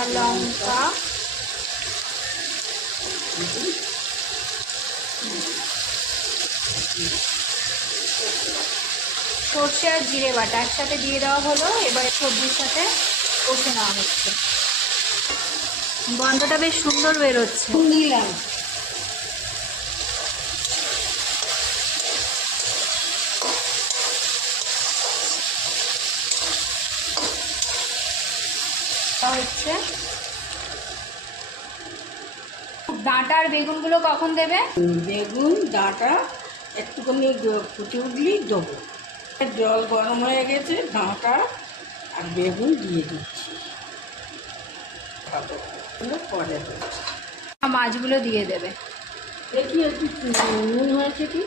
আর লঙ্কা, সর্ষে আর জিরে বাটা একসাথে দিয়ে দেওয়া হলো। এবার সবজির সাথে কষে নেওয়া হচ্ছে। গন্ধটা বেশ সুন্দর বেরোচ্ছে। নিলাম হচ্ছে ডাঁটা আর বেগুনগুলো কখন দেবে? বেগুন ডাঁটা একটুখানি ফুটে উঠলেই দেবো। জল গরম হয়ে গেছে, ডাঁটা আর বেগুন দিয়ে দিচ্ছি। পরে মাছগুলো দিয়ে দেবে। দেখি একটু নুন হয়েছে কি।